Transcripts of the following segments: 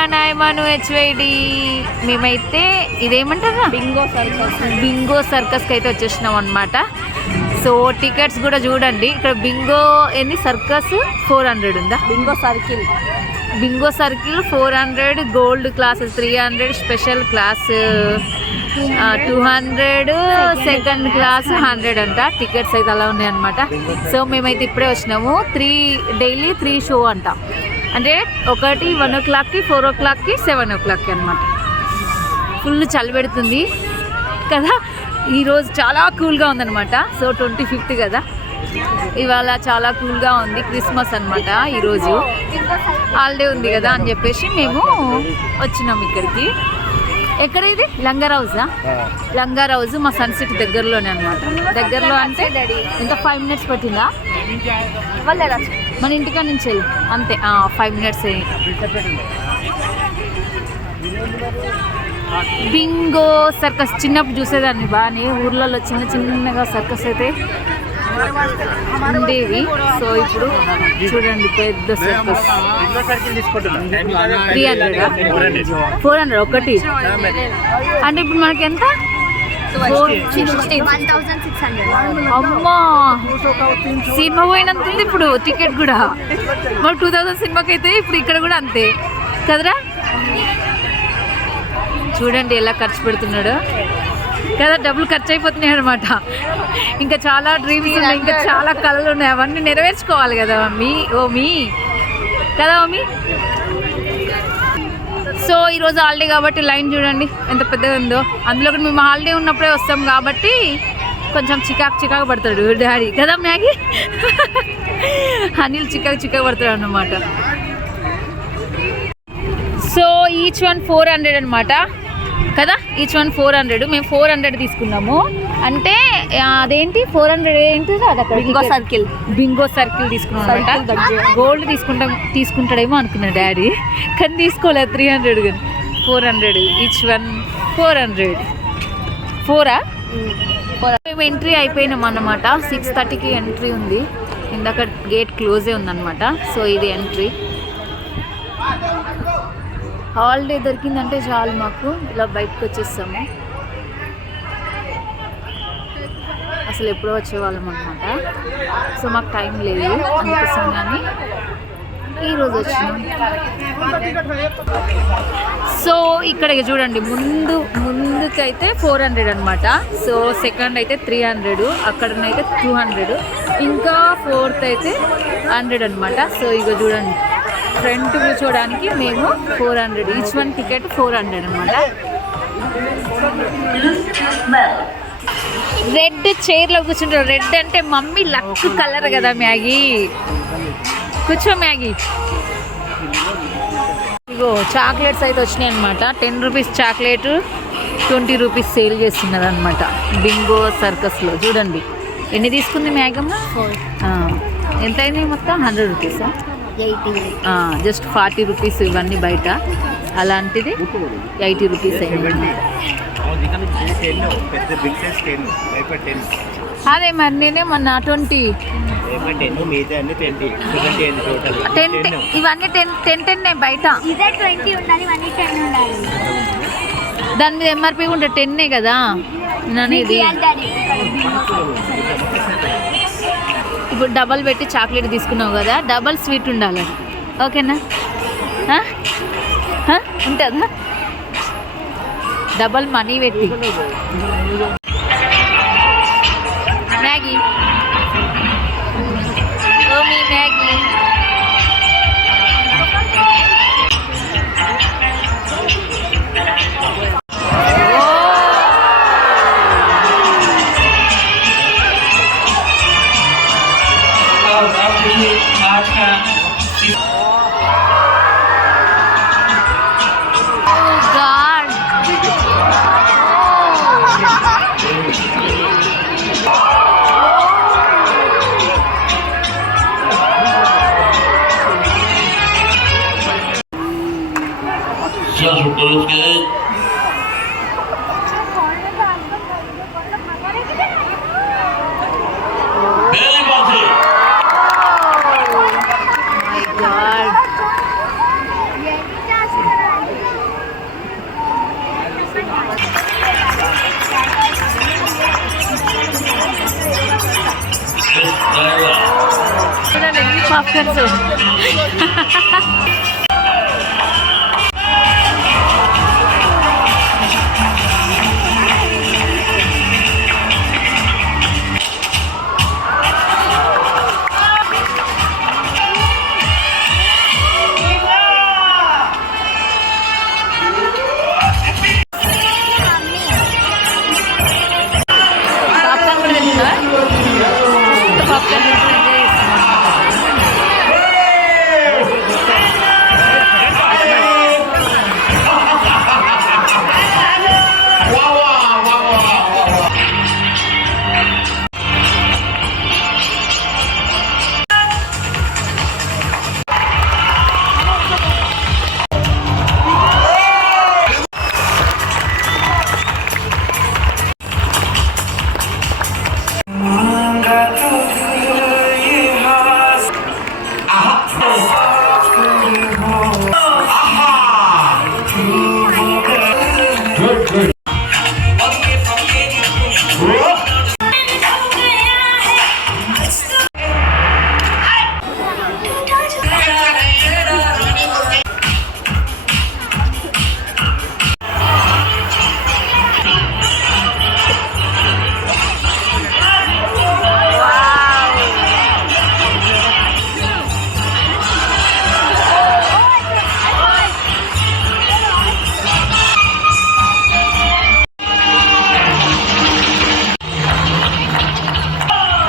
Everyone, I Manu HYD. మేమైతే ఇదేమంటారా Bingo సర్కస్కి అయితే వచ్చేసినాం అనమాట. సో టికెట్స్ కూడా చూడండి, ఇక్కడ బింగో ఎన్ని సర్కస్ 400 ఉందా, Bingo circle 400, gold classes 300, special class 200, second class 100 అంట. టికెట్స్ అయితే అలా ఉన్నాయి అనమాట. సో మేమైతే ఇప్పుడే వచ్చినాము. డైలీ 3 షో అంట, అంటే ఒకటి 1 o'clockకి, 4 o'clockకి, 7 o'clockకి అనమాట. ఫుల్ చలి పెడుతుంది కదా. ఈరోజు చాలా కూల్గా ఉందన్నమాట. సో 25th కదా, ఇవాళ చాలా కూల్గా ఉంది. క్రిస్మస్ అనమాట ఈరోజు, హాలిడే ఉంది కదా అని చెప్పేసి మేము వచ్చినాం ఇక్కడికి. ఎక్కడ ఇది లంగర్ హౌసా? లంగర్ హౌస్ మా సన్సెట్ దగ్గరలోనే అనమాట. దగ్గరలో అంటే ఇంకా 5 minutes పట్టిందా మన ఇంటికా నుంచి వెళ్ళి? అంతే, 5 minutes. బింగో సర్కస్ చిన్నప్పుడు చూసేదాన్ని బాగానే, ఊర్లలో చిన్న చిన్నగా సర్కస్ అయితే ఉండేవి. సో ఇప్పుడు చూడండి పెద్ద సర్కస్ 300 ఒకటి అంటే ఇప్పుడు మనకి ఎంత? 1600. అమ్మా, సినిమా పోయినంత ఉంది ఇప్పుడు టికెట్ కూడా. మరి 2000 సినిమాకి అయితే ఇప్పుడు ఇక్కడ కూడా అంతే కదరా. చూడండి ఎలా ఖర్చు పెడుతున్నాడు కదా, డబ్బులు ఖర్చు అయిపోతున్నాయి అనమాట. ఇంకా చాలా డ్రీమ్స్ ఉన్నాయి, ఇంకా చాలా కళలు ఉన్నాయి, అవన్నీ నెరవేర్చుకోవాలి కదా మమ్మీ. కదా మమ్మీ. సో ఈరోజు హాలిడే కాబట్టి లైన్ చూడండి ఎంత పెద్దగా ఉందో. అందులో కూడా మేము హాలిడే ఉన్నప్పుడే వస్తాం కాబట్టి కొంచెం చికాకు పడతాడు డాడీ కదా. మ్యాగీ అనిల్ చికాకు పడతాడు అన్నమాట. సో ఈచ్ వన్ 400 అనమాట కదా, ఈచ్ వన్ 400. మేము 400 తీసుకున్నాము. అంటే అదేంటి 400 ఏంటి? బింగో సర్కిల్ తీసుకున్నాం అనమాట. గోల్డ్ తీసుకుంటాడేమో అనుకున్నా డాడీ, కానీ తీసుకోలేదు. 300 కానీ 400, ఈచ్ వన్ 400. 4 మేము ఎంట్రీ అయిపోయినాం అన్నమాట. 6:30కి ఎంట్రీ ఉంది. ఇందాక గేట్ క్లోజే ఉందన్నమాట. సో ఇది ఎంట్రీ. హాలిడే దొరికిందంటే చాలు మాకు, ఇలా బయటకు వచ్చేస్తాము. అసలు ఎప్పుడో వచ్చేవాళ్ళం అనమాట. సో మాకు టైం లేదు అందుకోసం కానీ ఈరోజు వచ్చినాం. సో ఇక్కడ చూడండి, ముందుకైతే 400 అనమాట. సో సెకండ్ అయితే 300, అక్కడనైతే 200, ఇంకా 4th అయితే 100 అనమాట. సో ఇక చూడండి, ఫ్రంట్ కూర్చోడానికి మేము 400, ఈచ్ వన్ టికెట్ 400 అనమాట. రెడ్ చైర్లో కూర్చుంటారు. రెడ్ అంటే మమ్మీ లక్ కలర్ కదా మ్యాగీ. కూర్చో మ్యాగీ. ఇగో చాక్లెట్స్ అయితే వచ్చినాయి అనమాట. 10 rupees చాక్లెట్ 20 rupees సేల్ చేస్తున్నారు అనమాట బింగో సర్కస్లో. చూడండి ఎన్ని తీసుకుంది మ్యాగమ్మ. ఎంత అయింది మొత్తం? 100 rupees, జస్ట్ 40 rupees ఇవన్నీ బయట. అలాంటిది 80 rupees అయింది. అదే మరి నేనేమన్నా 20 ఇవన్నీ 10 బయట. దాని మీద ఎంఆర్పీ ఉంటే 10 కదా అనేది. ఇప్పుడు డబల్ పెట్టి చాక్లెట్ తీసుకున్నావు కదా, డబల్ స్వీట్ ఉండాలి, ఓకేనా? ఉంటుందా? డబల్ మనీ పెట్టి. మ్యాగీ, ఓ మీ మ్యాగీ. పాప్కార్న్స్. పాప్కార్న్ కూడా తింటుందా? పాప్కార్న్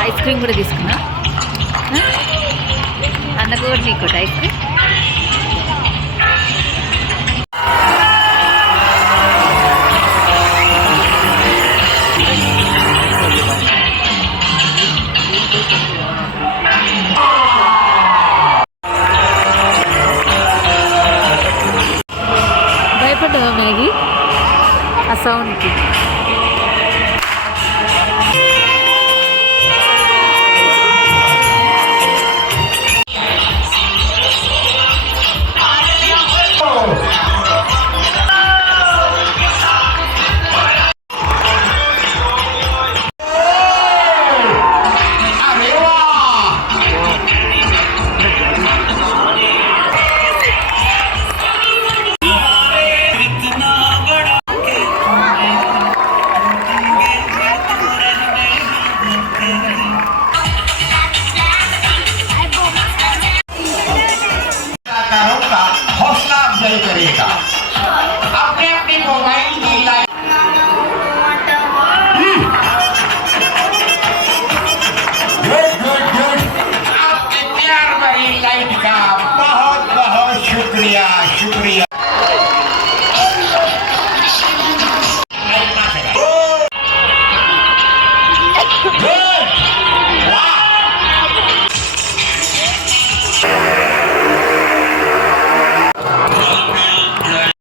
ఐస్ క్రీమ్ కూడా తీసుకున్నా. అన్నకు కూడా నీకు ఐస్ క్రీమ్. భయపడ్డావా మ్యాగీ ఆ సౌండ్కి? अपने अपने मोबाइल की लाइट गुड आपके प्यार भरी लाइट का बहुत बहुत शुक्रिया शुक्रिया।